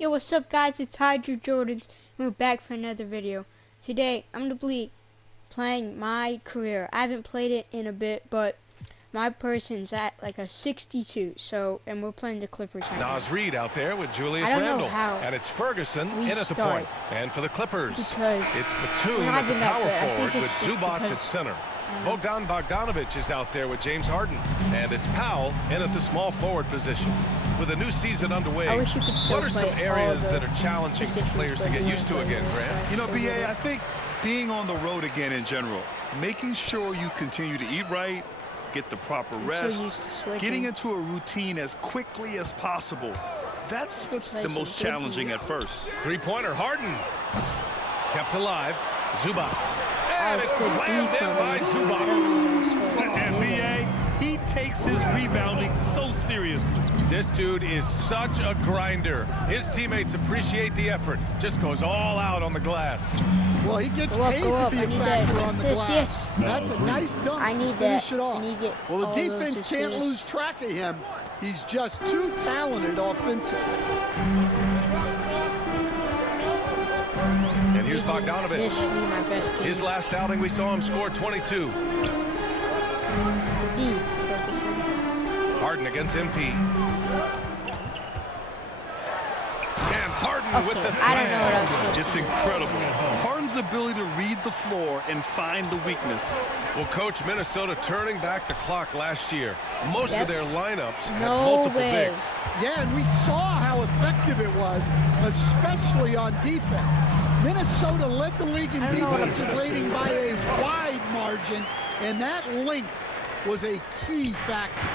Yo, what's up guys, it's Hydro Jordans, and we're back for another video. Today, I'm going to be playing my career. I haven't played it in a bit, but my person's at like a 62, so, and we're playing the Clippers. Naz Reid out there with Julius I don't know Randle. how And it's Ferguson we in at the start, point. And for the Clippers, because it's Batum we're not at the even that power good. I think forward it's with just Zubac at because- center. Bogdan Bogdanovic is out there with James Harden. And it's Powell in at the small forward position. With a new season underway, I wish you could still what are some play areas all that are challenging for positions, players to but get we used to won't play again, this, Grant? so You know, still BA, good. I think being on the road again in general, making sure you continue to eat right, get the proper I'm rest, so used to switching. getting into a routine as quickly as possible. That's what's Play the some most good challenging D. at first. Three-pointer, Harden. Kept alive, Zubac. And That's it's good slammed in by defense. Zubac. And BA, he takes his rebounding so seriously. This dude is such a grinder. His teammates appreciate the effort. Just goes all out on the glass. Well, he gets Go up, paid go to up. be I a need factor that on the assist, glass. yes. That's a nice dunk I to need finish that. it off. I need it. Well, the all those defense can't assists. lose track of him. He's just too talented offensively. And here's Bogdanovic. This to be my best game. His last outing, we saw him score 22. D. Ferguson. Harden against MP. And Harden with Okay, the I don't know what I was slam. supposed It's incredible. Harden's ability to read the floor and find the weakness. Well, Coach, Minnesota turning back the clock last year. Most Yep. of their lineups had No multiple way. bigs. Yeah, and we saw how effective it was, especially on defense. Minnesota led the league in I don't know what I'm defensive supposed to rating do. by a wide margin, and that length was a key factor.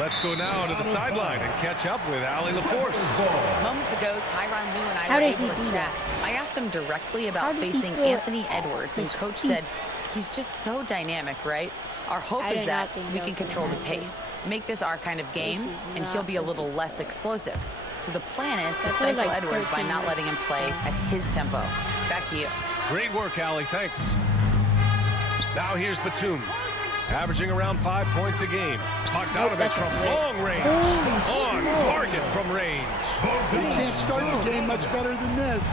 Let's go now to the sideline and catch up with Allie LaForce. Moments ago, Tyronn Lue and I How were did able he to do chat. that? I asked him directly How about did he facing do it? Anthony Edwards, and His Coach feet. said he's just so dynamic, right? Our hope I is did that not think we that can was gonna control the happen. pace, make this our kind of game, This is and he'll not be a the little good less stuff. explosive. So the plan is to I played stifle like Edwards by 13 not letting him play at his tempo. Back to you. Great work, Allie. Thanks. Now here's Batum. Averaging around 5 points a game. Bogdanovic that's from great. long range. Holy On target from range. You can't start the game much better than this.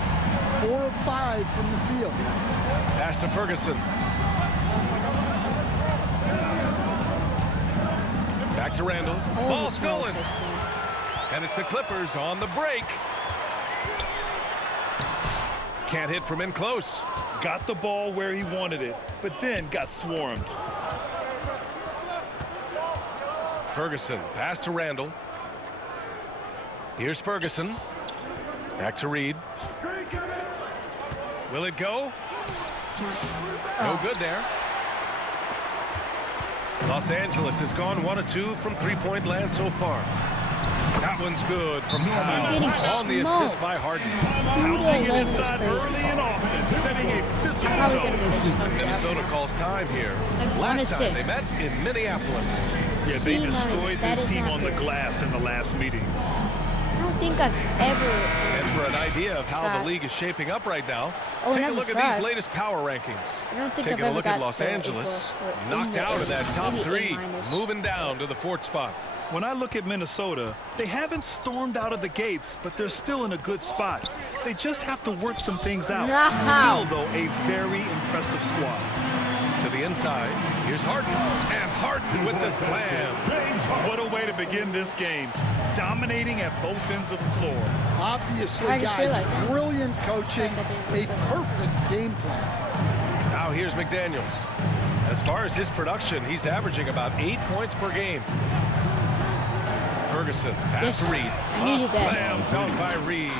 4 of 5 from the field. Pass to Ferguson. Back to Randall. Holy Ball smokes, stolen. I stand. And it's the Clippers on the break. Can't hit from in close. Got the ball where he wanted it, but then got swarmed. Ferguson, pass to Randall. Here's Ferguson. Back to Reid. Will it go? No good there. Los Angeles has gone 1 of 2 from three-point land so far. That one's good from Powell. getting On the assist smoked. by Harden. Pounding it level is inside crazy. early and often, setting a physical I'm probably gonna tone. get this one. Minnesota calls time here. Like one Last time they assist. met in Minneapolis. Yeah, they See, destroyed that this is team not on the fair. glass in the last meeting. I don't think I've ever. And for an idea of how Got- the league is shaping up right now, Oh, take a number look at 5. these latest power rankings. I don't think Taking I've a ever look at got Los to Angeles, A+, or in knocked the out of that A's. top Maybe 3, A-. moving down to the 4th spot. When I look at Minnesota, they haven't stormed out of the gates, but they're still in a good spot. They just have to work some things out. No. Still, though, a very impressive squad. To the inside, here's Harden. And Harden with the slam. What a way to begin this game. Dominating at both ends of the floor. Obviously, I just guys, realized that. brilliant coaching, a perfect game plan. Now here's McDaniels. As far as his production, he's averaging about 8 points per game. Ferguson, pass Yes, to Reid. I needed A that. slam dunk by Reid.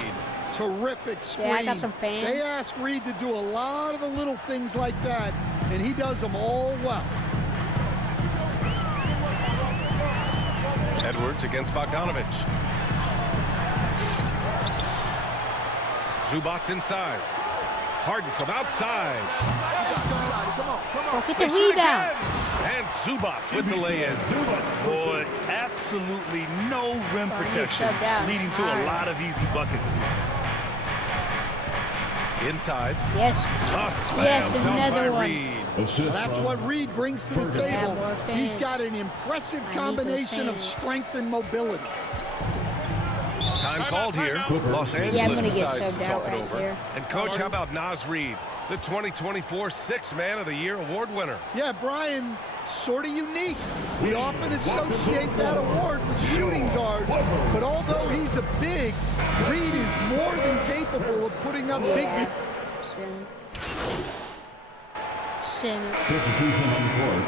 Terrific screen. Yeah, I got some fans. They ask Reid to do a lot of the little things like that, and he does them all well. Edwards against Bogdanovic. Zubac inside. Harden from outside. Go get the They shoot rebound. again. And Zubac with the lay-in. Boy, absolutely no rim Oh, he protection, shoved out. leading to a Hard. lot of easy buckets. Inside. Yes. A slam Yes, dunk another by one. Reid. That's what Reid brings to the Yeah, table. more He's fans. got an impressive I need those combination of fans. strength and mobility. Time called here. Los I'm Angeles gonna get decides to subbed talk out it right over. here. And coach, how about Naz Reid, the 2024 Sixth Man of the Year award winner? Yeah, Brian, sort of unique. We often associate that award with shooting guards, but although he's a big, Reid is more than capable of putting up big. Sim.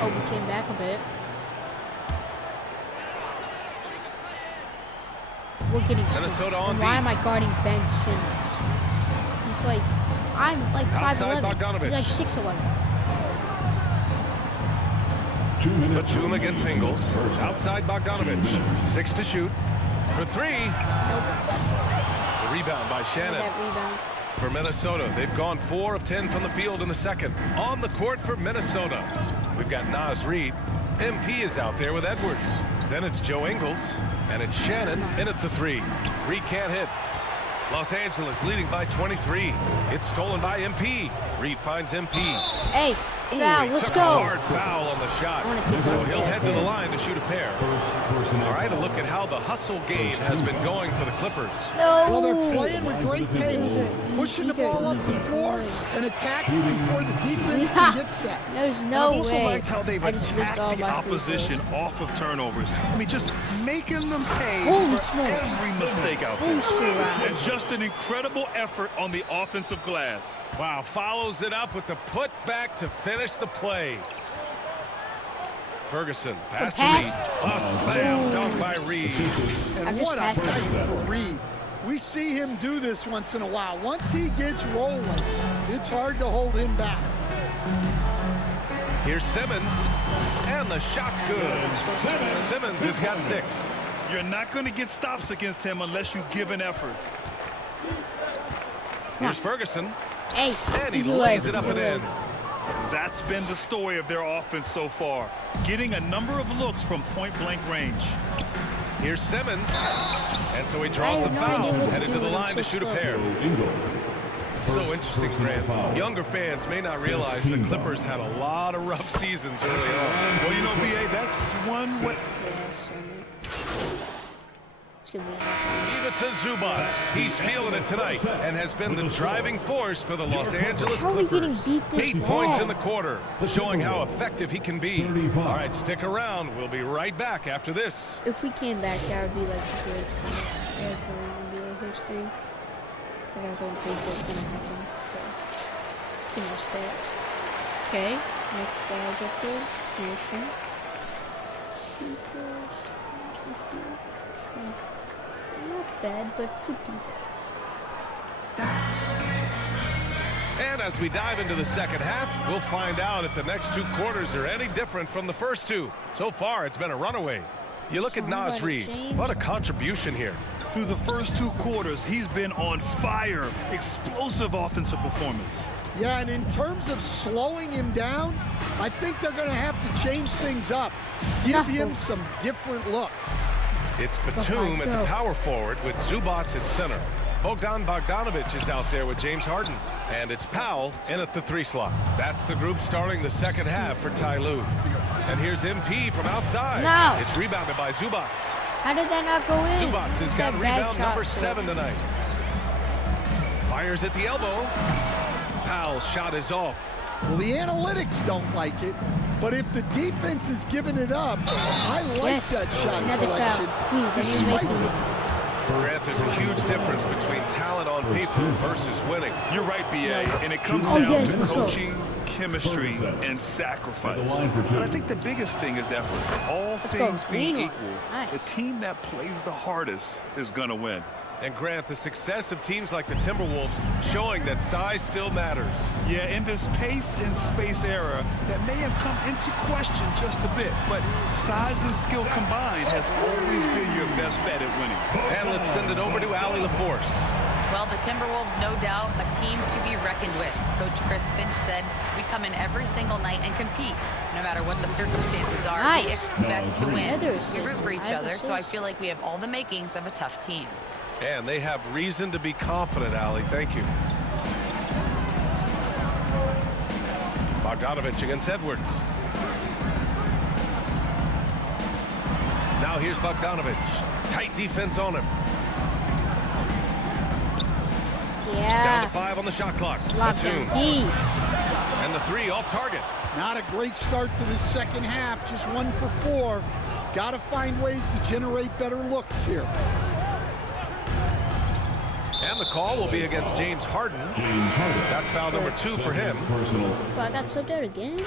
Oh, we came back a bit. We're getting Minnesota on Why deep. am I guarding Ben Simmons? He's like, I'm like Outside 5'11". Bogdanovic. He's like 6'11". Batum against Ingles. Outside Bogdanovic. 6 to shoot. For 3. The rebound by Shannon. That rebound. For Minnesota, they've gone 4 of 10 from the field in the second. On the court for Minnesota, we've got Naz Reid. MP is out there with Edwards. Then it's Joe Ingles, and it's Shannon in at the 3. Reid can't hit. Los Angeles leading by 23. It's stolen by MP. Reid finds MP. Hey, Ooh, foul, he let's took go. a hard foul on the shot. I wanna take So that he'll head to the there. line to shoot a pair. All right, a look at how the hustle game has been going for the Clippers. No. Well, they're playing with great pace, pushing the These are ball up the easy. floor and attacking before the defense can get set. There's And no I've also way. liked how they've I just missed all attacked the my free opposition throws. off of turnovers. I mean, just making them pay Holy for smokes. every mistake out there. Booster round. And just an incredible effort on the offensive glass. Wow, follows it up with the put back to finish the play. Ferguson, pass to pass. Reid. A slam dunk by Reid. And I'm just what a passing night it. for Reid. We see him do this once in a while. Once he gets rolling, it's hard to hold him back. Here's Simmons, and the shot's good. Simmons has got 6. You're not going to get stops against him unless you give an effort. Here's Ferguson, Hey, and he easy lays leg, it up easy and leg. in. That's been the story of their offense so far. Getting a number of looks from point-blank range. Here's Simmons, and so he draws I the have no idea foul, what to headed do to the when I'm line so to shoot a slow. pair. So interesting, Grant. Younger fans may not realize the Clippers had a lot of rough seasons early on. Well, you know, B.A., that's one way. Yeah, Simmons. It's gonna be happening. Ivica Zubac, he's feeling it tonight and has been the driving force for the Los Angeles How are we Clippers. getting beat this 8 points bad? in the quarter, showing how effective he can be. All right, stick around. We'll be right back after this. If we came back, that would be like the greatest kind of ever in NBA history. But I don't think that's gonna happen. So, see my stats. Okay, next guys up there. Finishing. Shoot first. 50. Not bad, but pretty. And as we dive into the second half, we'll find out if the next 2 quarters are any different from the first 2. So far, it's been a runaway. You look at Naz Reid. What a contribution here. Through the first 2 quarters, he's been on fire. Explosive offensive performance. Yeah, and in terms of slowing him down, I think they're going to have to change things up. Give him some different looks. It's Batum at the go. power forward with Zubac at center. Bogdan Bogdanovic is out there with James Harden. And it's Powell in at the 3 slot. That's the group starting the second half for Ty Lue. And here's MP from outside. No. It's rebounded by Zubac. How did that not go in? Zubac has It's got that bad rebound shot number too. 7 tonight. Fires at the elbow. Powell's shot is off. Well, the analytics don't like it, but if the defense is giving it up, I like Yes, that shot another selection. foul. Please, I need to make despite these. Grant, there's a huge difference between talent on paper versus winning. You're right, B.A., and it comes Oh, down yes, to let's go. coaching, chemistry, and sacrifice. But I think the biggest thing is effort. All Let's go. things being Clean one. equal, Nice. the team that plays the hardest is going to win. And Grant, the success of teams like the Timberwolves showing that size still matters. Yeah, in this pace and space era, that may have come into question just a bit, but size and skill combined has always been your best bet at winning. And let's send it over to Allie LaForce. Well, the Timberwolves, no doubt, a team to be reckoned with. Coach Chris Finch said, we come in every single night and compete. No matter what the circumstances are, we Nice. expect to win. Another We root assist. for each I have other, so I assists. feel like we have all the makings of a tough team. And they have reason to be confident, Allie. Thank you. Bogdanovic against Edwards. Now here's Bogdanovic. Tight defense on him. to 5 on the shot clock. Lockdown Batum. D. And the 3 off target. Not a great start to the second half, just 1 for 4. Got to find ways to generate better looks here. And the call will be against James Harden. That's foul number 2 for him. But I got subbed out again.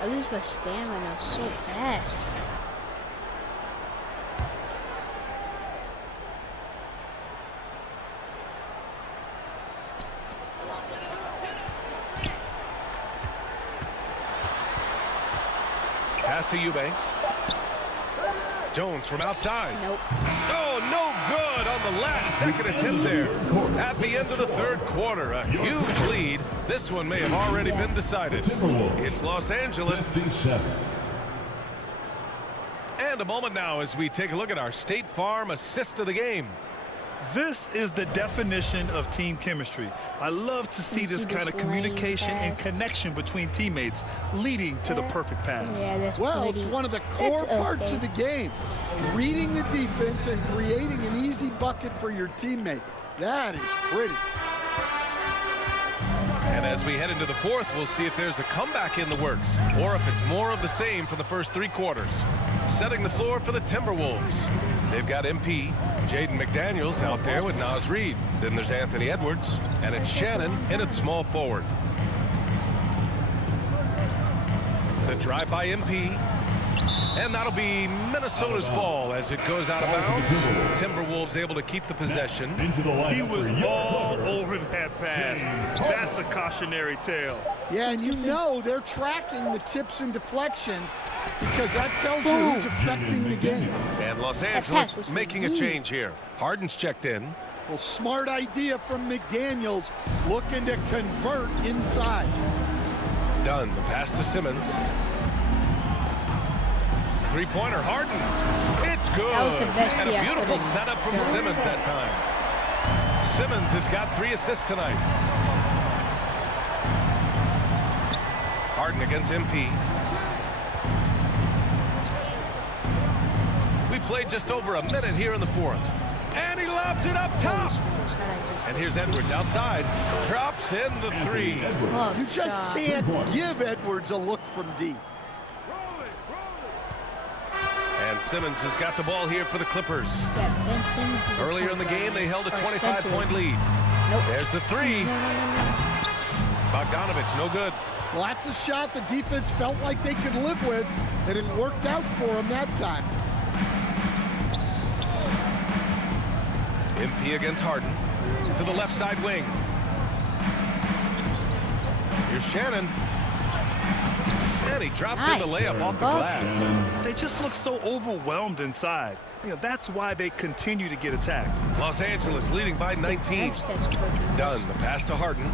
I lose my stamina so fast. Pass to Eubanks. Jones from outside. Nope. Oh, no good on the last second attempt there. At the end of the third quarter, a huge lead. This one may have already been decided. It's Los Angeles. And a moment now as we take a look at our State Farm assist of the game. This is the definition of team chemistry. I love to see this kind of communication and connection between teammates leading to the perfect pass. Yeah, that's Well, pretty. it's one of the core That's parts okay. of the game. Reading the defense and creating an easy bucket for your teammate. That is pretty. And as we head into the fourth, we'll see if there's a comeback in the works or if it's more of the same for the first 3 quarters. Setting the floor for the Timberwolves. They've got MP, Jaden McDaniels out there with Naz Reid. Then there's Anthony Edwards, and it's Shannon in at small forward. The drive by MP, and that'll be Minnesota's ball as it goes out of bounds. Timberwolves able to keep the possession. He was all over that pass. That's a cautionary tale. Yeah, and you know they're tracking the tips and deflections because that tells you who's affecting the game. And Los pass Angeles was making a weak. change here. Harden's checked in. Well, smart idea from McDaniels, looking to convert inside. Done. The pass to Simmons. Three-pointer, Harden. It's good. That was the best And a I beautiful could've setup from done. Simmons that time. Simmons has got 3 assists tonight. Harden against MP. We played just over a minute here in the fourth. And he lobs it up top. And here's Edwards outside. Drops in the 3. Oh, You just shot. can't give Edwards a look from deep. And Simmons has got the ball here for the Clippers. Yeah, Ben Simmons is a Earlier in the point game, they held guard. a Or center. 25-point lead. Nope. There's the 3. No. Bogdanovich, no good. Well, that's a shot the defense felt like they could live with, and it worked out for them that time. MP against Harden. To the left side wing. Here's Shannon. And he drops in the Nice. layup off the Oh. glass. They just look so overwhelmed inside. You know, that's why they continue to get attacked. Los Angeles leading by 19. That's cooking. Dunn, the pass to Harden.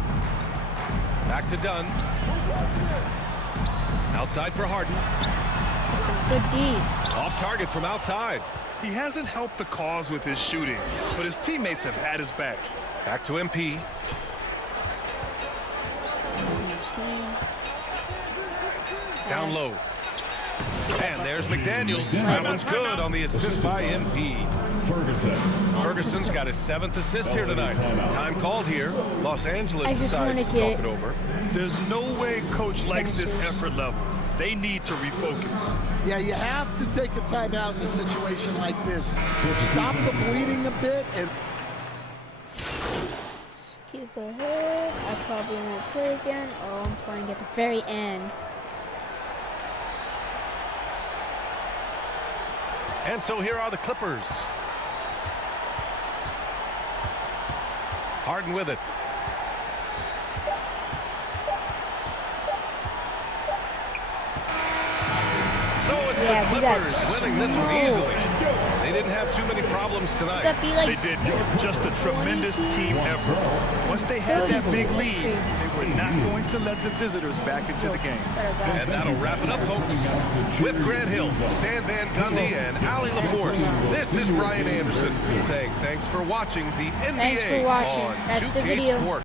Back to Dunn. Outside for Harden. That's some good D. Off target from outside. He hasn't helped the cause with his shooting, but his teammates have had his back. Back to MP. Down Pass. low. And there's McDaniels. That one's good on the assist by MP. Ferguson's got his 7th assist here tonight. Time called here. Los Angeles I just decides wanna to get- talk it over. There's no way coach likes this effort level. They need to refocus. Yeah, you have to take a timeout in a situation like this. Stop the bleeding a bit and Skip ahead. I probably won't play again. Oh, I'm playing at the very end. And so here are the Clippers. Harden with it. So it's Yeah, the we got Clippers winning this one smoked. easily. They didn't have too many problems tonight. That'd be like They did just a tremendous team effort. Once they had that big lead, they were not going to let the visitors back into the game. And that'll wrap it up, folks. With Grant Hill, Stan Van Gundy, and Allie LaForce, this is Brian Anderson saying thanks for watching the NBA Thanks for watching. on That's the 2K video. Sports.